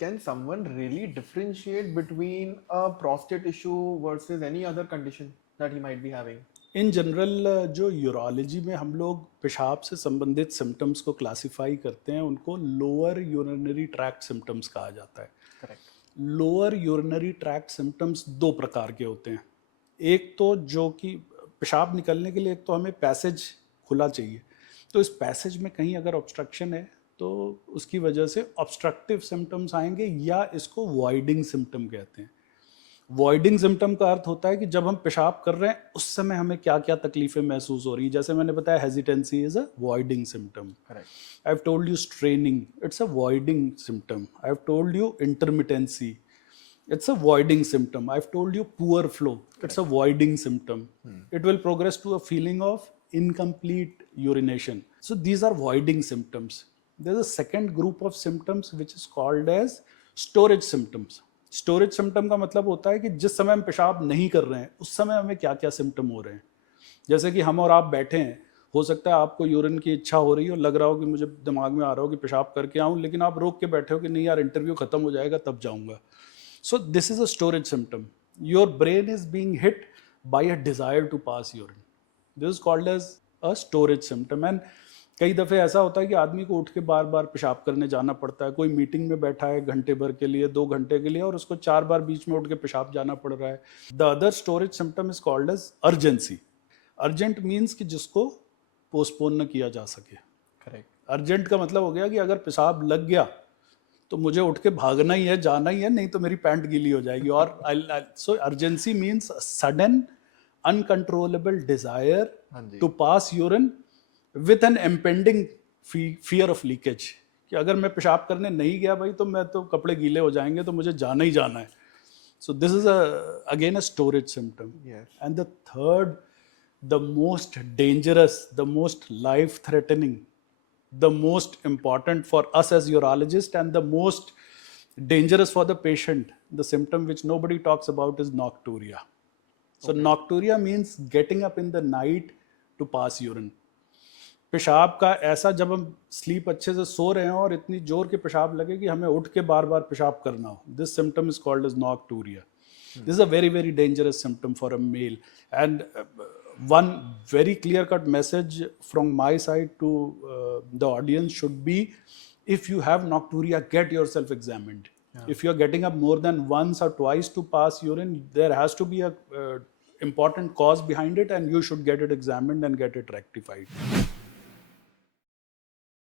Can someone really differentiate between a prostate issue versus any other condition that he might be having? In general जो urology में हम लोग पेशाब से संबंधित सिम्टम्स को क्लासिफाई करते हैं, उनको लोअर यूरिनरी ट्रैक्ट सिम्टम्स कहा जाता है। Correct. Lower urinary tract symptoms दो प्रकार के होते हैं। एक तो जो कि पेशाब निकलने के लिए एक तो हमें पैसेज खुला चाहिए, तो इस पैसेज में कहीं अगर ऑब्स्ट्रक्शन है तो उसकी वजह से ऑब्स्ट्रक्टिव सिम्टम्स आएंगे, या इसको वॉइडिंग सिम्टम कहते हैं। वॉइडिंग सिम्टम का अर्थ होता है कि जब हम पेशाब कर रहे हैं उस समय हमें क्या क्या तकलीफें महसूस हो रही है। जैसे मैंने बताया, hesitancy is a voiding symptom. Correct. I have told you straining, it's a voiding symptom. I have told you intermittency, it's a voiding symptom. I've told you poor flow, it's a voiding symptom. It will progress to a feeling of incomplete urination. So these are voiding symptoms. There's a second group of symptoms which is called as storage symptoms. Storage symptom का मतलब होता है कि जिस समय हम पेशाब नहीं कर रहे हैं उस समय हमें क्या क्या सिम्टम हो रहे हैं। जैसे कि हम और आप बैठे हैं, हो सकता है आपको यूरिन की इच्छा हो रही हो, लग रहा हो कि मुझे दिमाग में आ रहा हो कि पेशाब करके आऊँ, लेकिन आप रोक के बैठे हो कि नहीं यार, इंटरव्यू खत्म हो जाएगा तब जाऊँगा। So this is a storage symptom. Your brain is being hit by a desire to pass urine. This is called as a storage symptom. And कई दफ़े ऐसा होता है कि आदमी को उठ के बार बार पेशाब करने जाना पड़ता है। कोई मीटिंग में बैठा है घंटे भर के लिए, 2 घंटे के लिए, और उसको 4 बार बीच में उठ के पेशाब जाना पड़ रहा है। The other storage symptom is called as urgency. Urgent means कि जिसको पोस्टपोन न किया जा सके। Correct. अर्जेंट का मतलब हो गया कि अगर पेशाब लग गया तो मुझे उठ के भागना ही है, जाना ही है, नहीं तो मेरी पैंट गीली हो जाएगी। और so urgency means sudden uncontrollable desire to pass urine with an impending fear of leakage, कि अगर मैं पेशाब करने नहीं गया भाई तो मैं तो कपड़े गीले हो जाएंगे, तो मुझे जाना ही जाना है। So this is again a storage symptom. Yes. And the third, the most dangerous, the most life threatening, the most important for us as urologists and the most dangerous for the patient, the symptom which nobody talks about is nocturia. So nocturia means getting up in the night to pass urine. पेशाब का ऐसा, जब हम sleep अच्छे से सो रहे हैं और इतनी जोर के पेशाब लगे कि हमें उठ के बार बार पेशाब करना हो, this symptom is called as nocturia. This is a very, very dangerous symptom for a male. And one very clear-cut message from my side to the audience should be, if you have nocturia, get yourself examined. If you're getting up more than once or twice to pass urine, there has to be a important cause behind it, and you should get it examined and get it rectified.